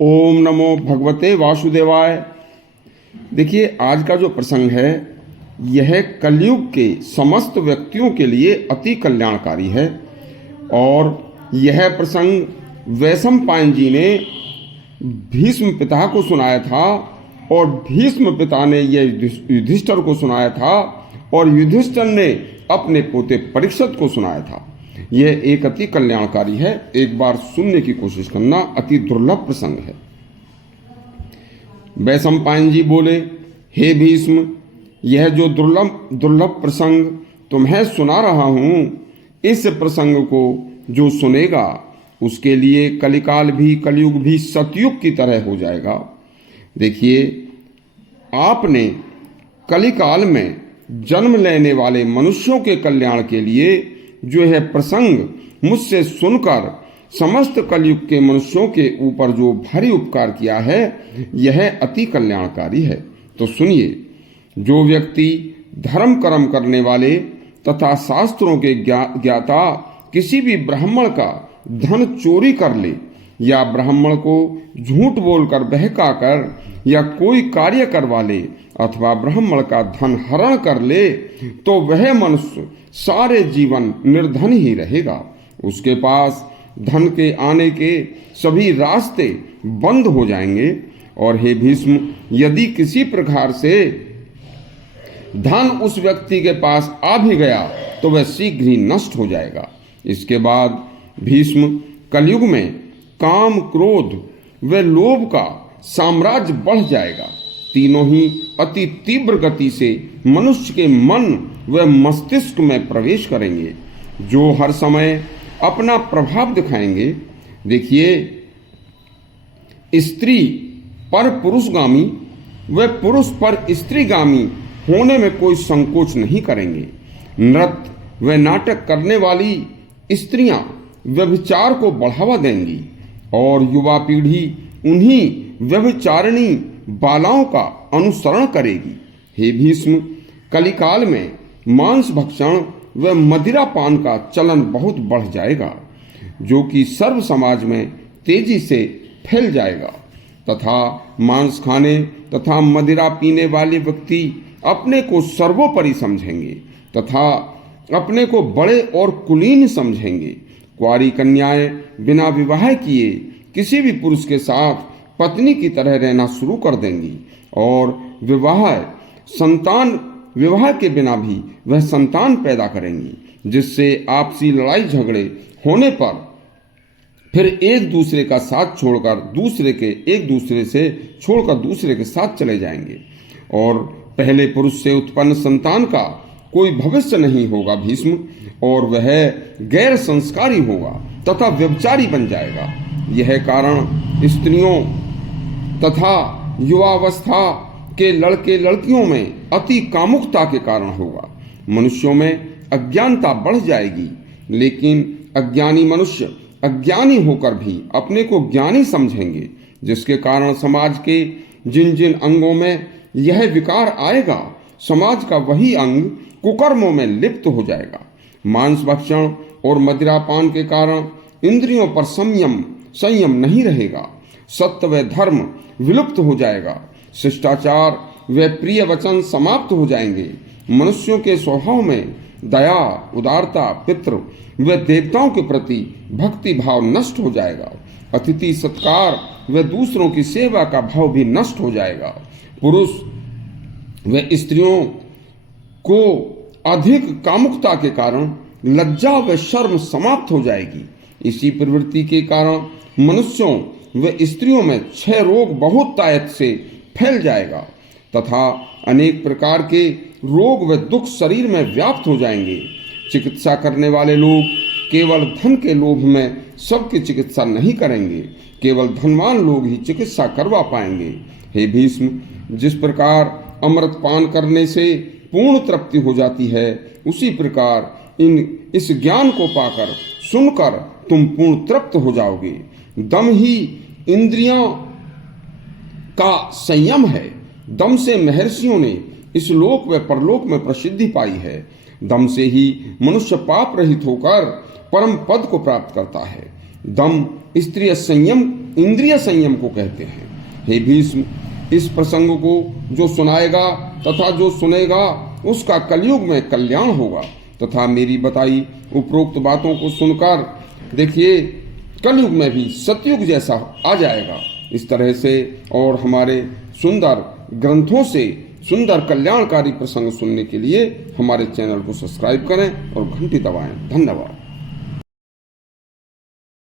ओम नमो भगवते वासुदेवाय। देखिए, आज का जो प्रसंग है यह कलयुग के समस्त व्यक्तियों के लिए अति कल्याणकारी है। और यह प्रसंग वैशंपायन जी ने भीष्म पिता को सुनाया था और भीष्म पिता ने यह युधिष्ठिर को सुनाया था और युधिष्ठिर ने अपने पोते परीक्षित को सुनाया था। यह एक अति कल्याणकारी है। एक बार सुनने की कोशिश करना। अति दुर्लभ प्रसंग है। वैशंपायन जी बोले, हे भीष्म, यह जो दुर्लभ प्रसंग तुम्हें सुना रहा हूं, इस प्रसंग को जो सुनेगा उसके लिए कलिकाल भी, कलयुग भी सतयुग की तरह हो जाएगा। देखिए, आपने कलिकाल में जन्म लेने वाले मनुष्यों के कल्याण के लिए जो है प्रसंग मुझसे सुनकर समस्त कलयुग के मनुष्यों के ऊपर जो भारी उपकार किया है, यह अति कल्याणकारी है। तो सुनिए, जो व्यक्ति धर्म कर्म करने वाले तथा शास्त्रों के ज्ञाता किसी भी ब्राह्मण का धन चोरी कर ले या ब्राह्मण को झूठ बोलकर बहका कर या कोई कार्य करवा ले अथवा ब्राह्मण का धन हरण कर ले, तो वह मनुष्य सारे जीवन निर्धन ही रहेगा। उसके पास धन के आने के सभी रास्ते बंद हो जाएंगे। और हे भीष्म, यदि किसी प्रकार से धन उस व्यक्ति के पास आ भी गया तो वह शीघ्र ही नष्ट हो जाएगा। इसके बाद भीष्म, कलयुग में काम, क्रोध व लोभ का साम्राज्य बढ़ जाएगा। तीनों ही अति तीव्र गति से मनुष्य के मन व मस्तिष्क में प्रवेश करेंगे, जो हर समय अपना प्रभाव दिखाएंगे। देखिए, स्त्री पर पुरुषगामी व पुरुष पर स्त्रीगामी होने में कोई संकोच नहीं करेंगे। नृत्य व नाटक करने वाली स्त्रियां व्यभिचार को बढ़ावा देंगी और युवा पीढ़ी उन्हीं व्यभिचारिणी बालाओं का अनुसरण करेगी। हे भीष्म, कलिकाल में मांस भक्षण व मदिरा पान का चलन बहुत बढ़ जाएगा, जो कि सर्व समाज में तेजी से फैल जाएगा तथा मांस खाने तथा मदिरा पीने वाले व्यक्ति अपने को सर्वोपरि समझेंगे तथा अपने को बड़े और कुलीन समझेंगे। कुंवारी कन्याएं बिना विवाह किए किसी भी पुरुष के साथ पत्नी की तरह रहना शुरू कर देंगी और विवाह के बिना भी वह संतान पैदा करेंगी, जिससे आपसी लड़ाई झगड़े होने पर फिर एक दूसरे का साथ छोड़कर दूसरे के साथ चले जाएंगे। और पहले पुरुष से उत्पन्न संतान का कोई भविष्य नहीं होगा भीष्म, और वह गैर संस्कारी होगा तथा व्यभिचारी बन जाएगा। यह कारण स्त्रियों तथा युवावस्था के लड़के लड़कियों में अति कामुकता के कारण होगा। मनुष्यों में अज्ञानता बढ़ जाएगी, लेकिन अज्ञानी मनुष्य अज्ञानी होकर भी अपने को ज्ञानी समझेंगे, जिसके कारण समाज के जिन जिन अंगों में यह विकार आएगा, समाज का वही अंग कुकर्मों में लिप्त हो जाएगा। मांस भक्षण और मदिरापान के कारण इंद्रियों पर संयम नहीं रहेगा। सत्य व धर्म विलुप्त हो जाएगा। शिष्टाचार व प्रिय वचन समाप्त हो जाएंगे। मनुष्यों के स्वभाव में दया, उदारता, पितृ व देवताओं के प्रति भक्ति भाव नष्ट हो जाएगा। अतिथि सत्कार व दूसरों की सेवा का भाव भी नष्ट हो जाएगा। पुरुष व स्त्रियों को अधिक कामुकता के कारण लज्जा व शर्म समाप्त हो जाएगी। इसी प्रवृत्ति के कारण मनुष्यों व स्त्रियों में क्षय रोग बहुत तायत से फैल जाएगा तथा अनेक प्रकार के रोग व दुख शरीर में व्याप्त हो जाएंगे। चिकित्सा करने वाले लोग केवल धन के लोभ में सबकी चिकित्सा नहीं करेंगे, केवल धनवान लोग ही चिकित्सा करवा पाएंगे। हे भीष्म, जिस प्रकार अमृत पान करने से पूर्ण तृप्ति हो जाती है, उसी प्रकार इस ज्ञान को पाकर सुनकर तुम पूर्ण तृप्त हो जाओगे। दम ही इंद्रियों का संयम है। दम से महर्षियों ने इस लोक व परलोक में प्रसिद्धि पाई है। दम से ही मनुष्य पाप रहित होकर परम पद को प्राप्त करता है। दम स्त्रीय संयम, इंद्रिय संयम को कहते हैं। हे भीष्म, इस प्रसंग को जो सुनाएगा तथा जो सुनेगा उसका कलयुग में कल्याण होगा तथा मेरी बताई उपरोक्त बातों को सुनकर देखिए कलयुग में भी सतयुग जैसा आ जाएगा। इस तरह से और हमारे सुंदर ग्रंथों से सुंदर कल्याणकारी प्रसंग सुनने के लिए हमारे चैनल को सब्सक्राइब करें और घंटी दबाएं। धन्यवाद।